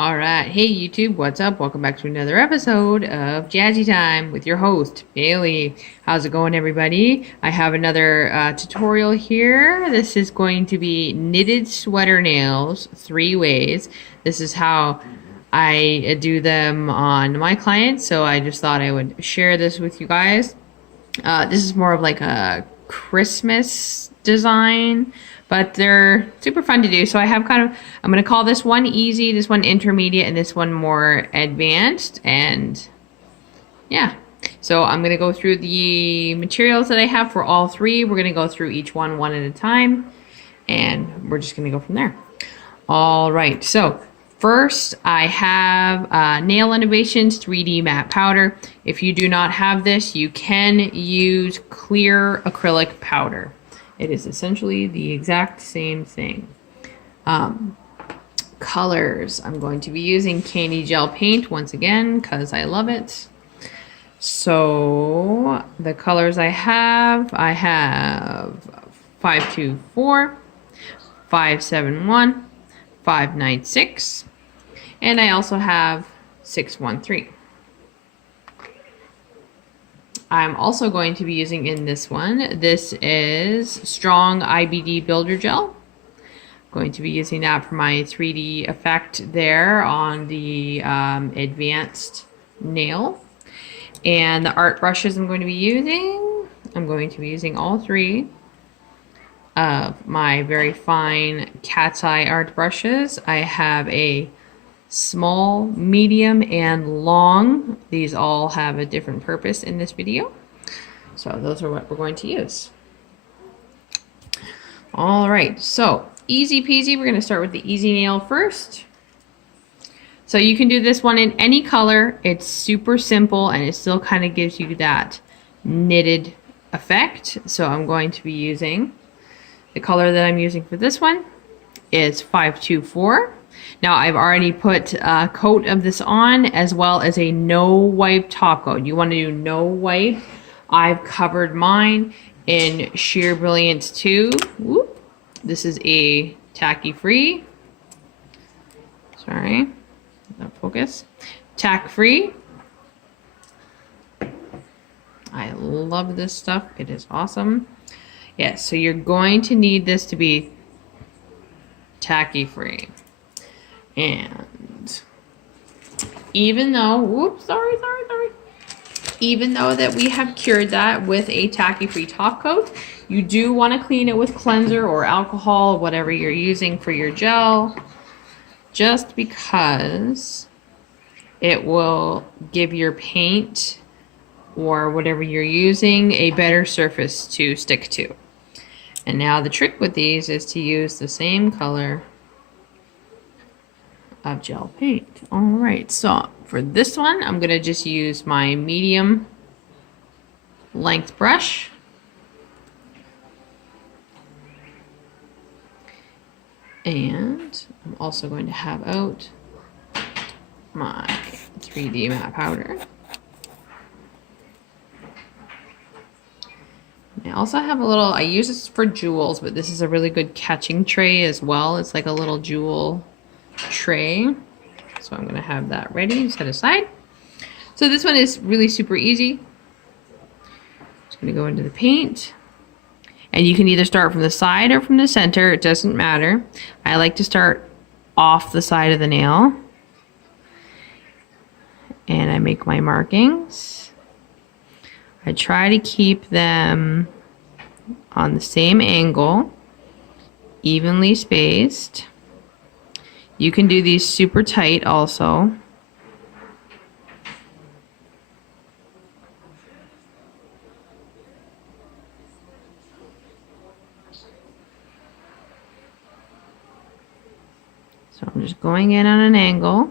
All right. Hey, YouTube, what's up? Welcome back to another episode of Jazzy Time with your host, Bailey. How's it going, everybody? I have another tutorial here. This is going to be knitted sweater nails 3 ways. This is how I do them on my clients, so I just thought I would share this with you guys. This is more of like a Christmas design, but they're super fun to do. So I have I'm going to call this one easy, this one intermediate, and this one more advanced. And yeah, so I'm going to go through the materials that I have for all 3. We're going to go through each one at a time, and we're just going to go from there. All right, so first, I have Nail Innovations 3D Matte Powder. If you do not have this, you can use clear acrylic powder. It is essentially the exact same thing. Colors. I'm going to be using Canni gel paint once again because I love it. So the colors I have 524, 571, 596. And I also have 613. I'm also going to be using in this one, this is Strong IBD Builder Gel. I'm going to be using that for my 3D effect there on the advanced nail. And the art brushes I'm going to be using all 3 of my very fine cat's eye art brushes. I have a small, medium, and long. These all have a different purpose in this video. So those are what we're going to use. All right, so easy peasy. We're going to start with the easy nail first. So you can do this one in any color. It's super simple and it still kind of gives you that knitted effect. So I'm going to be using the color that I'm using for this one is 524. Now I've already put a coat of this on as well as a no wipe top coat. You want to do no wipe. I've covered mine in Sheer Brilliance 2. Whoop. This is a tacky free. Sorry, not focus. Tack free. I love this stuff. It is awesome. Yes, so you're going to need this to be tacky free. And even though, even though that we have cured that with a tacky-free top coat, you do want to clean it with cleanser or alcohol, whatever you're using for your gel, just because it will give your paint or whatever you're using a better surface to stick to. And now the trick with these is to use the same color of gel paint. All right, so for this one, I'm gonna just use my medium length brush. And I'm also going to have out my 3D matte powder. I also have a little, I use this for jewels, but this is a really good catching tray as well. It's like a little jewel tray. So I'm going to have that ready, set aside. So this one is really super easy. Just going to go into the paint. And you can either start from the side or from the center. It doesn't matter. I like to start off the side of the nail. And I make my markings. I try to keep them on the same angle, evenly spaced. You can do these super tight also. So I'm just going in on an angle.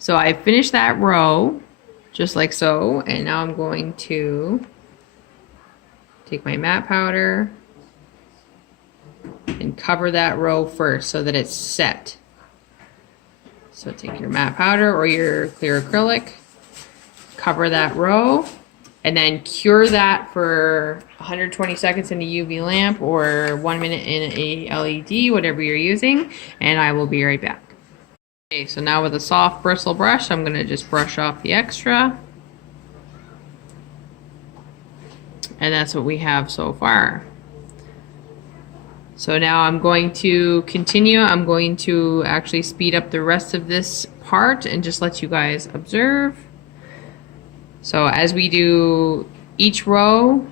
So I finished that row just like so, and now I'm going to take my matte powder and cover that row first so that it's set. So take your matte powder or your clear acrylic, cover that row, and then cure that for 120 seconds in a UV lamp or 1 minute in a LED, whatever you're using, and I will be right back. Okay, so now with a soft bristle brush, I'm gonna just brush off the extra. And that's what we have so far. So now I'm going to continue. I'm going to actually speed up the rest of this part and just let you guys observe. So as we do each row,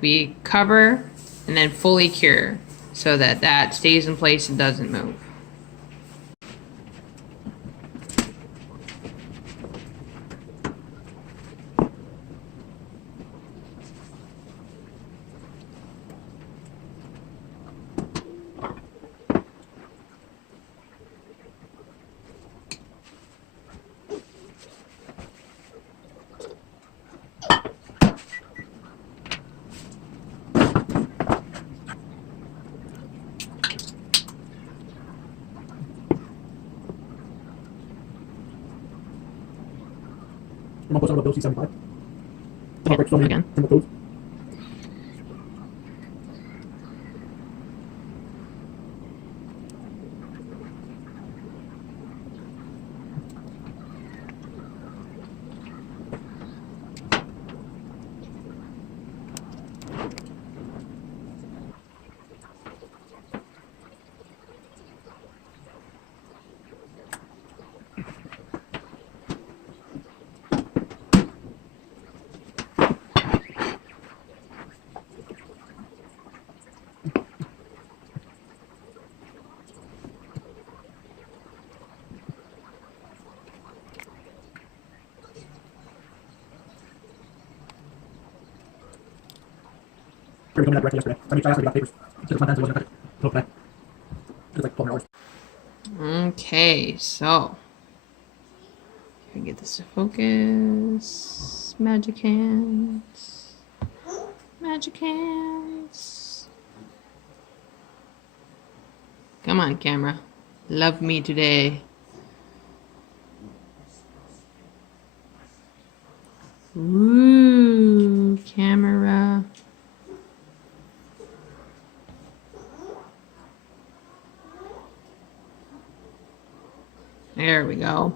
we cover and then fully cure so that that stays in place and doesn't move. I'm almost out of those C75. I'll break so many Again. chemical codes. We coming out directly yesterday. I mean, I asked me about papers. Took my time, so it wasn't cut it. So today. It was like 12 hours. Okay, so can I get this to focus? Magic hands. Magic hands. Come on, camera. Love me today. Ooh, camera. There we go.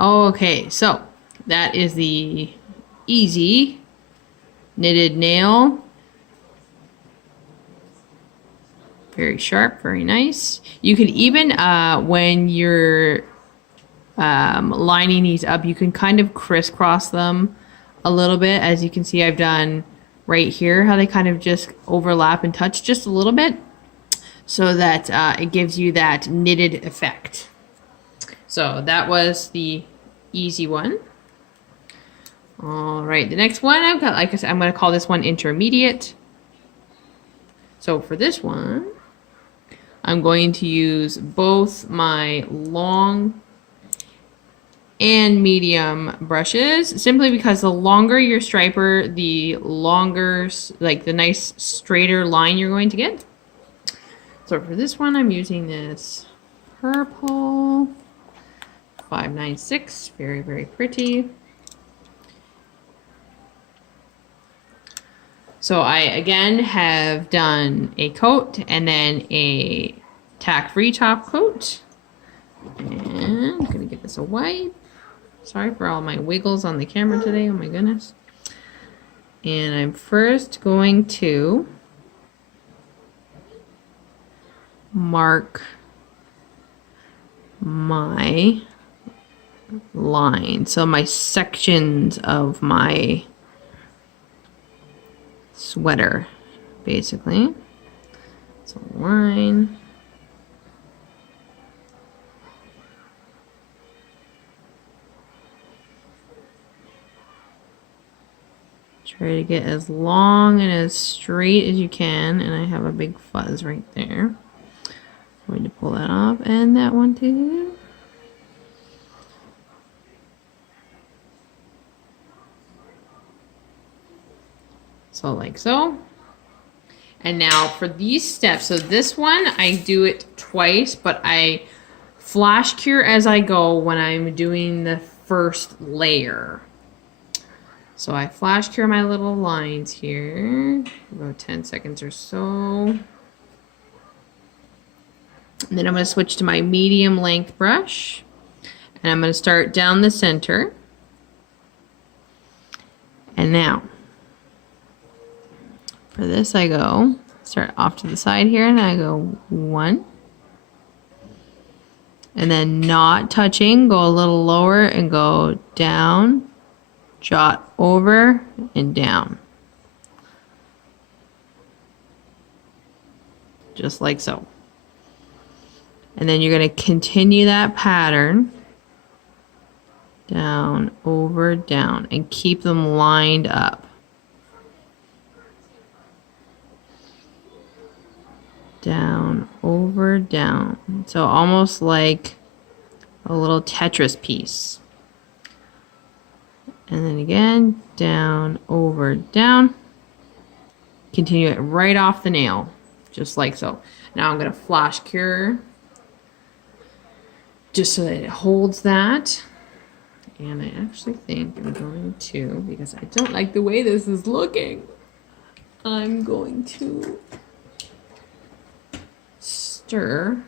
Okay, so that is the easy knitted nail. Very sharp, very nice. You can even, when you're lining these up, you can kind of crisscross them a little bit. As you can see, I've done right here, how they kind of just overlap and touch just a little bit so that it gives you that knitted effect. So that was the easy one. All right, the next one I've got, like I said, I'm going to call this one intermediate. So for this one, I'm going to use both my long and medium brushes, simply because the longer your striper, the longer, like the nice straighter line you're going to get. So for this one, I'm using this purple 596, very, very pretty. So I, again, have done a coat and then a tack-free top coat. And I'm gonna get this a wipe. Sorry for all my wiggles on the camera today, oh my goodness. And I'm first going to mark my line, so my sections of my sweater, basically. So line, try to get as long and as straight as you can, and I have a big fuzz right there. I'm going to pull that off, and that one too. So like so. And now for these steps, so this one I do it twice, but I flash cure as I go when I'm doing the first layer. So I flash cure my little lines here, about 10 seconds or so. And then I'm going to switch to my medium length brush, and I'm going to start down the center. And now, for this I go, start off to the side here, and I go 1. And then not touching, go a little lower and go down, jot over, and down. Just like so. And then you're going to continue that pattern down, over, down, and keep them lined up. Down, over, down. So almost like a little Tetris piece. And then again, down, over, down. Continue it right off the nail, just like so. Now I'm going to flash cure just so that it holds that. And I actually think I'm going to, because I don't like the way this is looking, I'm going to stir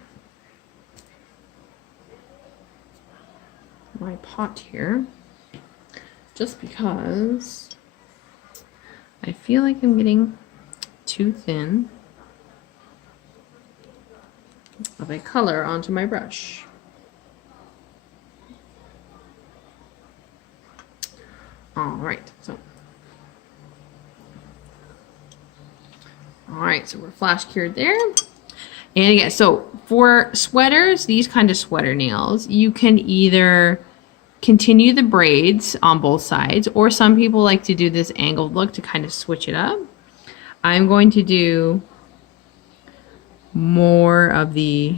my pot here, just because I feel like I'm getting too thin of a color onto my brush. All right, so we're flash cured there. And again, so for sweaters, these kind of sweater nails, you can either continue the braids on both sides, or some people like to do this angled look to kind of switch it up. I'm going to do more of the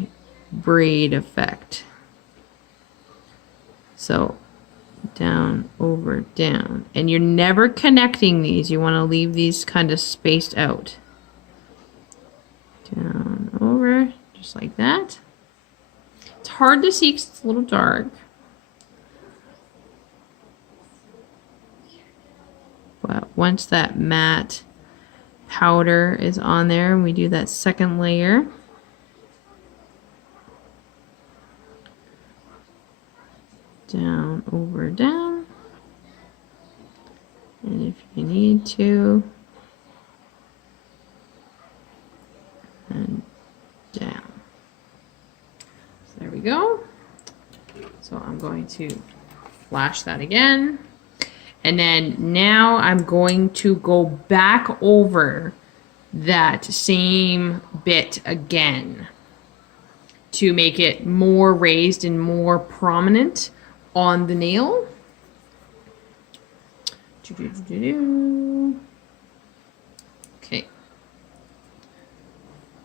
braid effect. So down, over, down. And you're never connecting these. You want to leave these kind of spaced out. Down, over, just like that. It's hard to see because it's a little dark. But once that matte powder is on there, we do that second layer. Down, over, down. And if you need to, and down. So there we go. So I'm going to flash that again. And then now I'm going to go back over that same bit again to make it more raised and more prominent on the nail. Okay.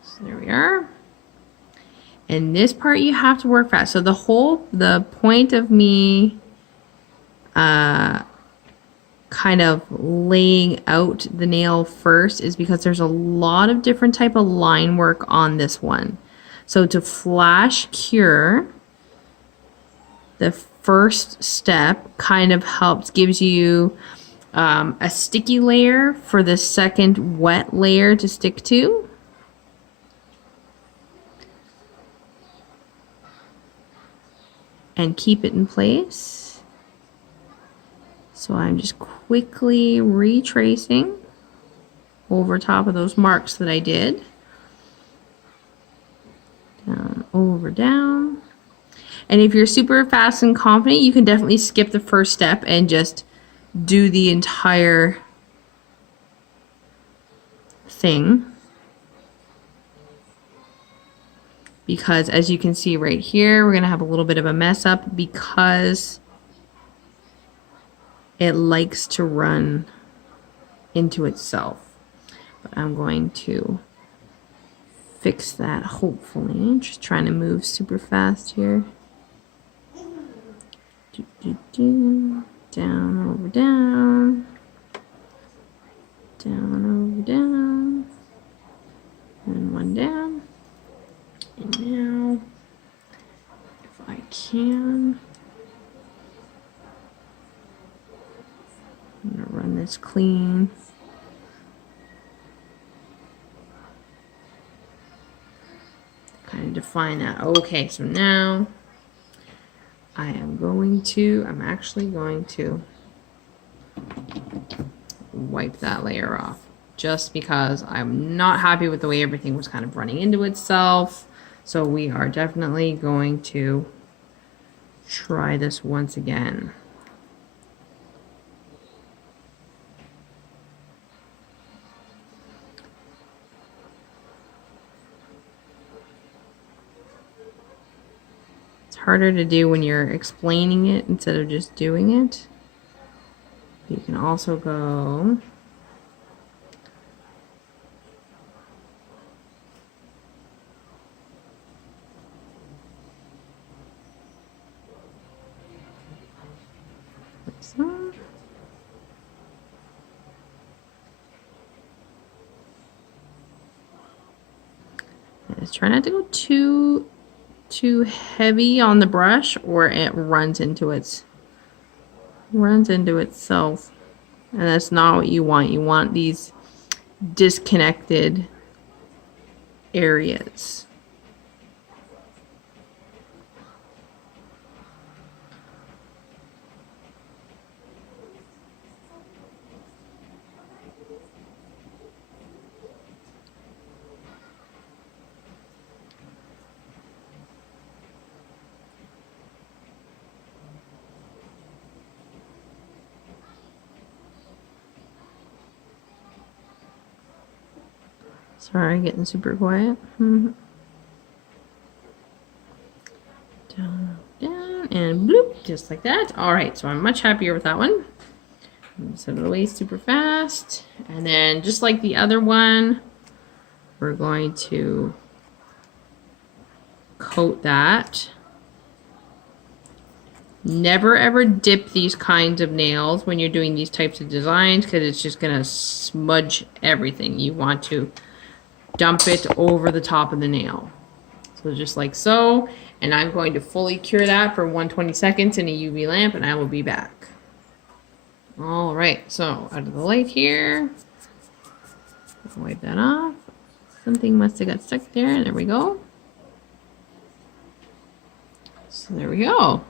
So there we are. And this part you have to work fast. So the point of me kind of laying out the nail first is because there's a lot of different type of line work on this one. So to flash cure, the first step kind of gives you a sticky layer for the second wet layer to stick to. And keep it in place. So I'm just quickly retracing over top of those marks that I did. Down, over, down. And if you're super fast and confident, you can definitely skip the first step and just do the entire thing. Because as you can see right here, we're going to have a little bit of a mess up because it likes to run into itself. But I'm going to fix that, hopefully. I'm just trying to move super fast here. Down, over, down. Down, over, down. And one down. And now, if I can, I'm going to run it's clean. Kind of define that. Okay, so now I'm actually going to wipe that layer off, just because I'm not happy with the way everything was kind of running into itself. So we are definitely going to try this once again. It's harder to do when you're explaining it instead of just doing it. You can also go just try not to go too heavy on the brush, or it runs into itself, and that's not what you want. You want these disconnected areas. Sorry, getting super quiet. Down, down, and bloop, just like that. All right, so I'm much happier with that one. Set it away super fast. And then just like the other one, we're going to coat that. Never ever dip these kinds of nails when you're doing these types of designs, because it's just gonna smudge everything. You want to dump it over the top of the nail. So just like so. And I'm going to fully cure that for 120 seconds in a UV lamp, and I will be back. All right, so out of the light here. Wipe that off. Something must have got stuck there. There we go. So there we go.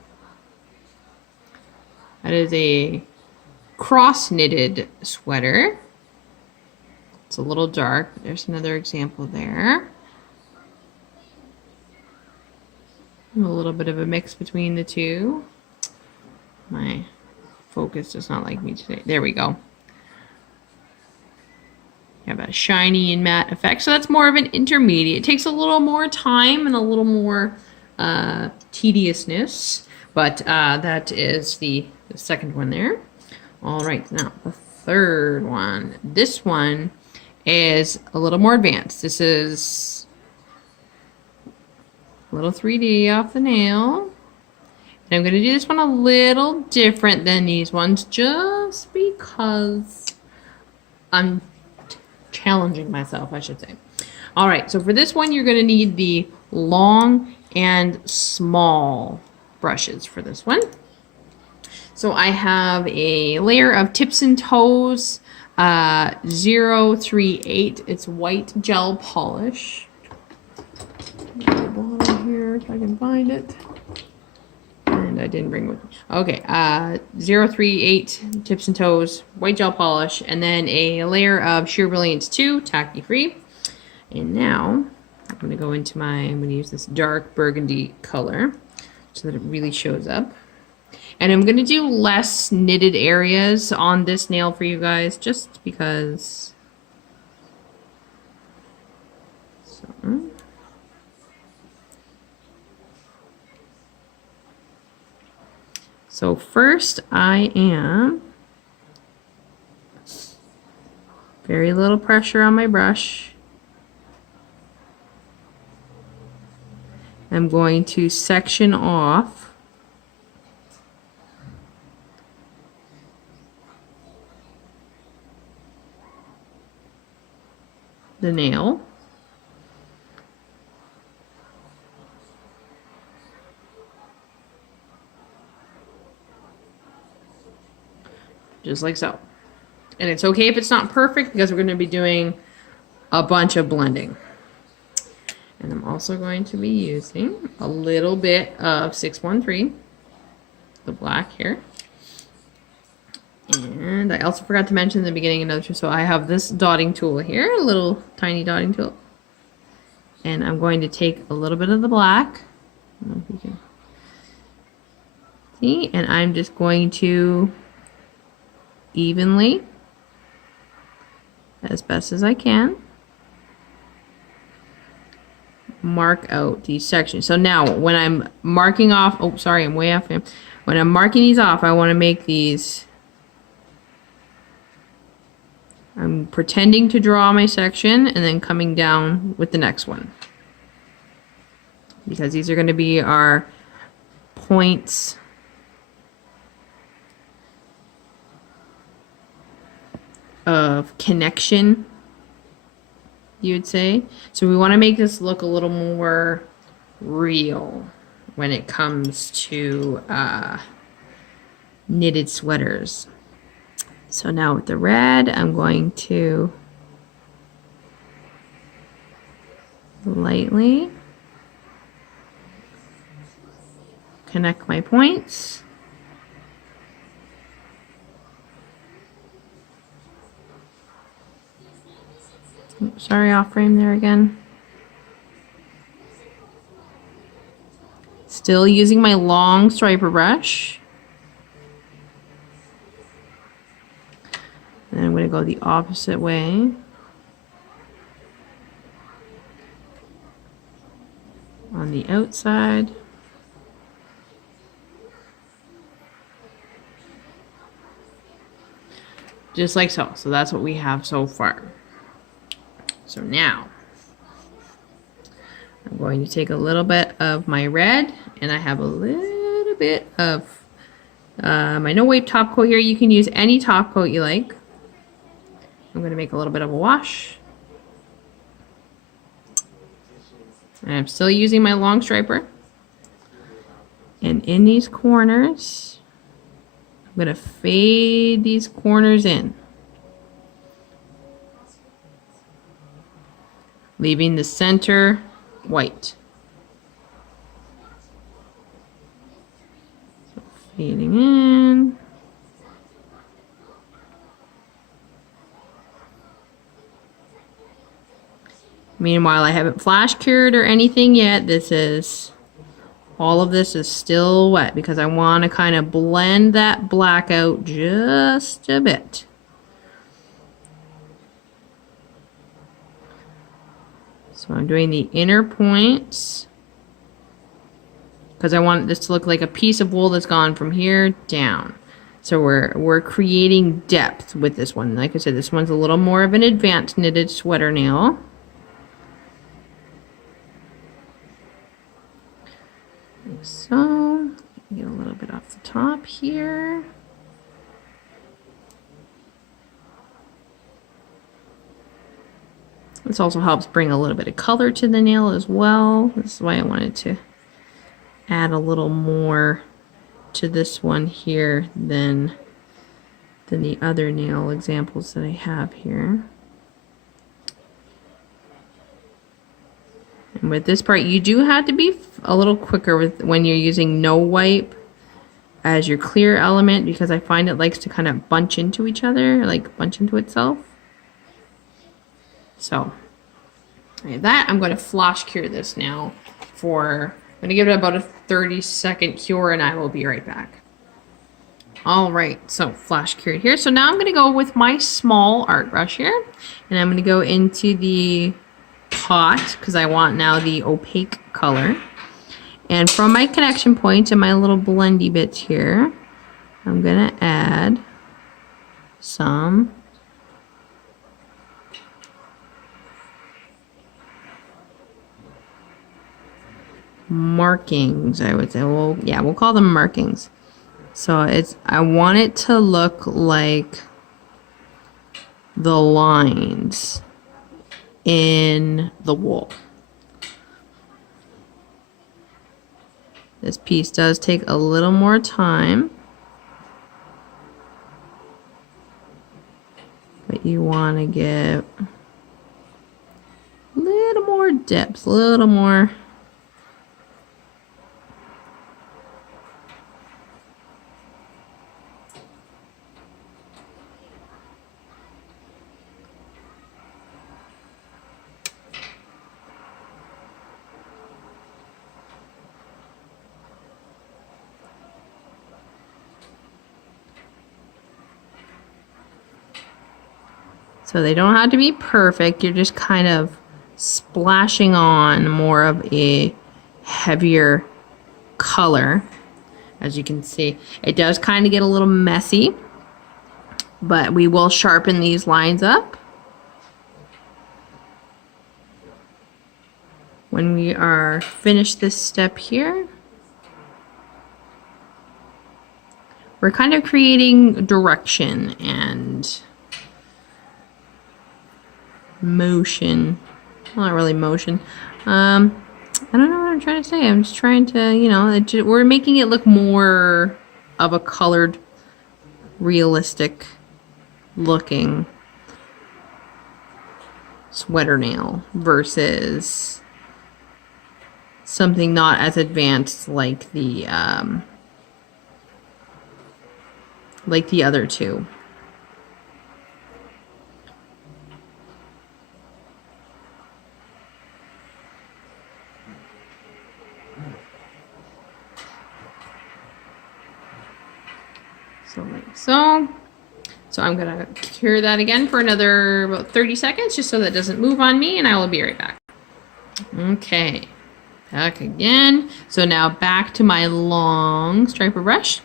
That is a cross-knitted sweater. It's a little dark. There's another example there. And a little bit of a mix between the two. My focus does not like me today. There we go. You have a shiny and matte effect. So that's more of an intermediate. It takes a little more time and a little more tediousness. But that is the second one there. All right, now the third one. This one is a little more advanced. This is a little 3D off the nail. And I'm going to do this one a little different than these ones, just because I'm challenging myself, I should say. All right, so for this one, you're going to need the long and small brushes for this one. So I have a layer of Tips and Toes 038. It's white gel polish. Bottom here if I can find it. And I didn't bring with me. Okay, 038 Tips and Toes, white gel polish, and then a layer of Sheer Brilliance 2, tacky free. And now I'm going to go into I'm going to use this dark burgundy color so that it really shows up. And I'm going to do less knitted areas on this nail for you guys, just because. So first I am very little pressure on my brush. I'm going to section off the nail. Just like so. And it's okay if it's not perfect because we're going to be doing a bunch of blending. And I'm also going to be using a little bit of 613, the black here. And I also forgot to mention in the beginning another tool. So I have this dotting tool here, a little tiny dotting tool. And I'm going to take a little bit of the black. I don't know if you can see. And I'm just going to evenly, as best as I can, mark out these sections. So now when I'm marking off, oh sorry, I'm way off here. When I'm marking these off, I want to make these, I'm pretending to draw my section and then coming down with the next one. Because these are going to be our points of connection, you would say. So we want to make this look a little more real when it comes to knitted sweaters. So now with the red, I'm going to lightly connect my points. Oops, sorry, off frame there again. Still using my long striper brush. And I'm going to go the opposite way. On the outside. Just like so. So that's what we have so far. So now, I'm going to take a little bit of my red, and I have a little bit of my No Wipe top coat here. You can use any top coat you like. I'm going to make a little bit of a wash. And I'm still using my long striper. And in these corners, I'm going to fade these corners in, leaving the center white. So fading in. Meanwhile, I haven't flash cured or anything yet. All of this is still wet because I want to kind of blend that black out just a bit. So I'm doing the inner points because I want this to look like a piece of wool that's gone from here down. So we're creating depth with this one. Like I said, this one's a little more of an advanced knitted sweater nail. Like so. Get a little bit off the top here. This also helps bring a little bit of color to the nail as well. This is why I wanted to add a little more to this one here than the other nail examples that I have here. And with this part, you do have to be a little quicker when you're using No Wipe as your clear element, because I find it likes to kind of bunch into each other, like bunch into itself. So like that, I'm going to flash cure this now for, I'm going to give it about a 30-second cure and I will be right back. All right, so flash cured here. So now I'm going to go with my small art brush here, and I'm going to go into the pot because I want now the opaque color. And from my connection points and my little blendy bits here, I'm going to add some markings, I would say. Well, yeah, we'll call them markings. So I want it to look like the lines in the wool. This piece does take a little more time. But you want to get a little more depth, a little more. So they don't have to be perfect. You're just kind of splashing on more of a heavier color. As you can see, it does kind of get a little messy, but we will sharpen these lines up when we are finished this step here. We're kind of creating direction and motion. Well, not really motion. I don't know what I'm trying to say. I'm just trying to, you know, we're making it look more of a colored, realistic looking sweater nail versus something not as advanced like the other two. So like so. So I'm gonna cure that again for another about 30 seconds just so that it doesn't move on me, and I will be right back. Okay, back again. So now back to my long striper brush.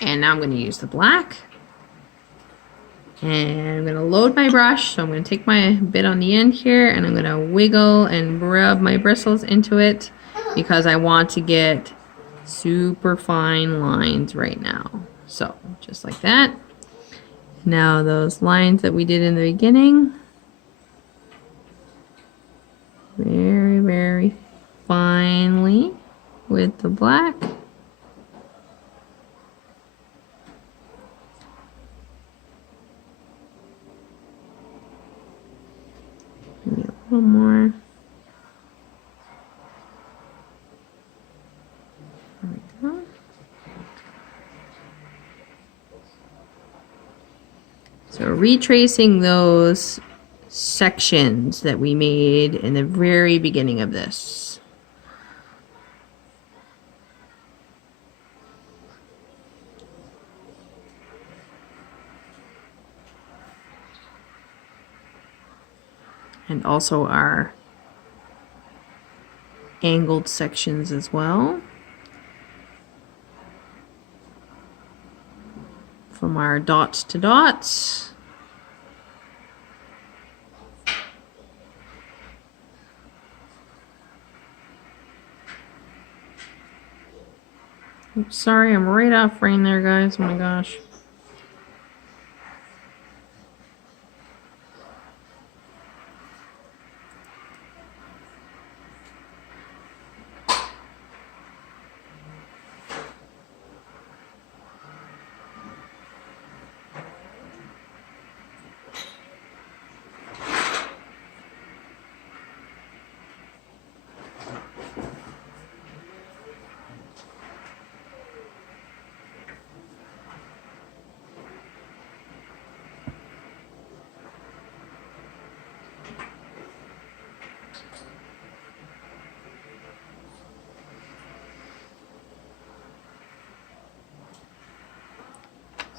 And now I'm gonna use the black. And I'm gonna load my brush. So I'm gonna take my bit on the end here and I'm gonna wiggle and rub my bristles into it because I want to get super fine lines right now. So just like that. Now those lines that we did in the beginning, very, very finely with the black. Maybe a little more. There we go. So retracing those sections that we made in the very beginning of this. And also our angled sections as well. From our dots to dots. Oops, sorry, I'm right off frame there, guys. Oh my gosh.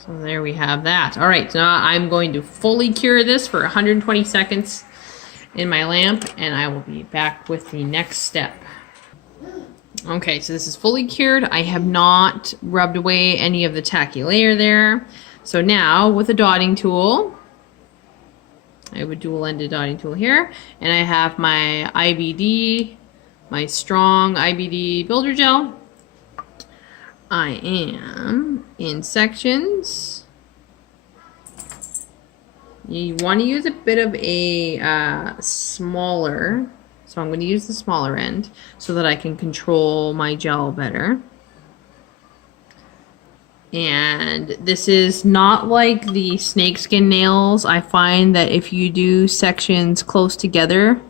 So there we have that. All right, so now I'm going to fully cure this for 120 seconds in my lamp, and I will be back with the next step. Okay, so this is fully cured. I have not rubbed away any of the tacky layer there. So now with a dotting tool, I have a dual-ended dotting tool here, and I have my IBD, my strong IBD builder gel. I am in sections. You want to use a bit of a smaller, so I'm going to use the smaller end so that I can control my gel better. And this is not like the snakeskin nails. I find that if you do sections close together,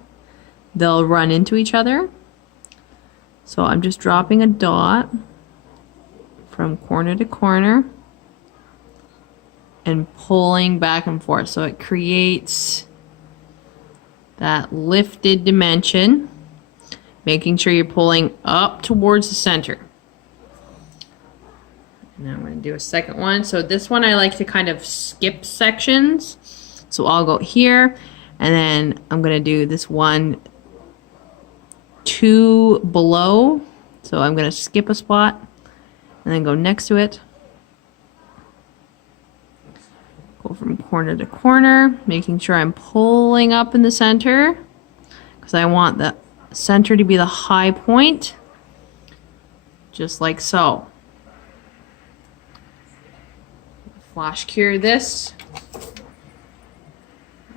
they'll run into each other. So I'm just dropping a dot from corner to corner and pulling back and forth. So it creates that lifted dimension, making sure you're pulling up towards the center. Now I'm going to do a second one. So this one I like to kind of skip sections. So I'll go here, and then I'm going to do this one 2 below. So I'm going to skip a spot and then go next to it. Go from corner to corner, making sure I'm pulling up in the center because I want the center to be the high point, just like so. Flash cure this.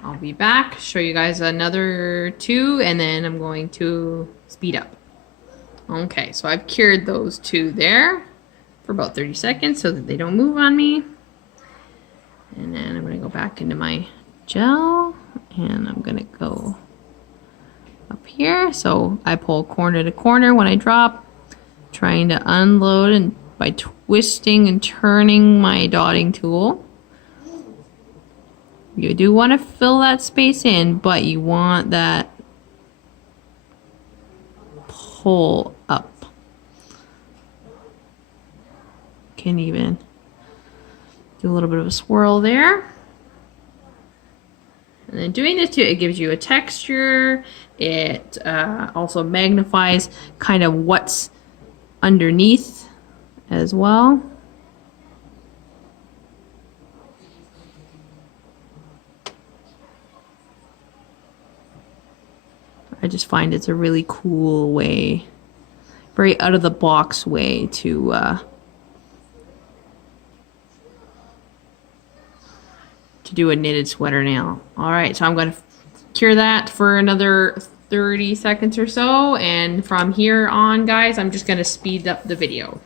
I'll be back, show you guys another 2, and then I'm going to speed up. Okay, so I've cured those 2 there for about 30 seconds so that they don't move on me. And then I'm going to go back into my gel, and I'm going to go up here. So I pull corner to corner when I drop, trying to unload and by twisting and turning my dotting tool. You do want to fill that space in, but you want that pull up. Can even do a little bit of a swirl there. And then doing this too, it gives you a texture. It also magnifies kind of what's underneath as well. I just find it's a really cool way, very out of the box way to do a knitted sweater nail. All right, so I'm going to cure that for another 30 seconds or so, and from here on, guys, I'm just going to speed up the video.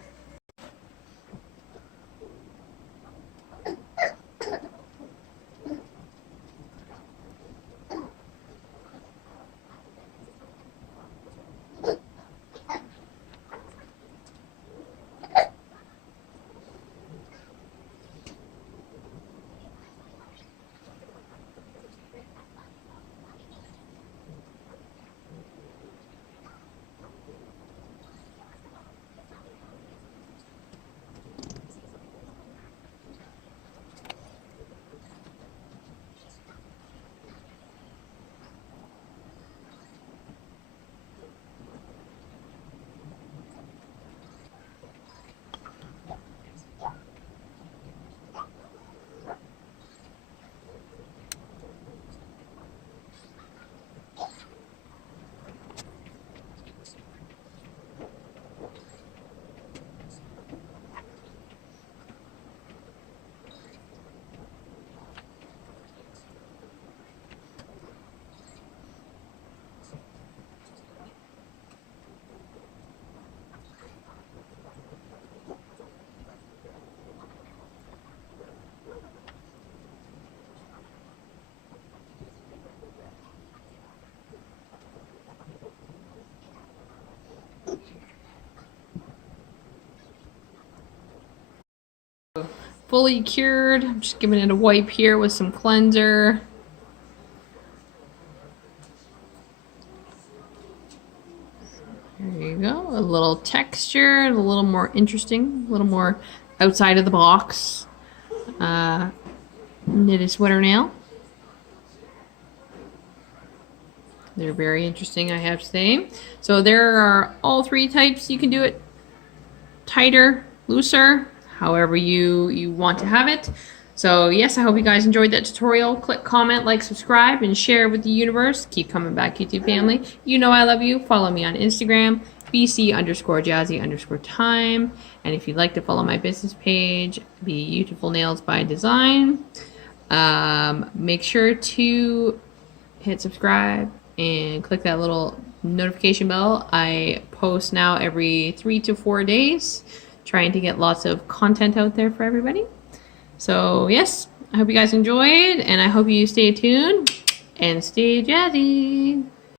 Fully cured. I'm just giving it a wipe here with some cleanser. There you go. A little texture, a little more interesting, a little more outside of the box. Knitted sweater nail. They're very interesting, I have to say. So there are all 3 types. You can do it tighter, looser, however you want to have it. So yes, I hope you guys enjoyed that tutorial. Click, comment, like, subscribe, and share with the universe. Keep coming back, YouTube family. You know I love you. Follow me on Instagram, BC_Jazzy_time. And if you'd like to follow my business page, Beautiful Nails by Design, make sure to hit subscribe and click that little notification bell. I post now every 3 to 4 days trying to get lots of content out there for everybody. So yes, I hope you guys enjoyed, and I hope you stay tuned and stay jazzy.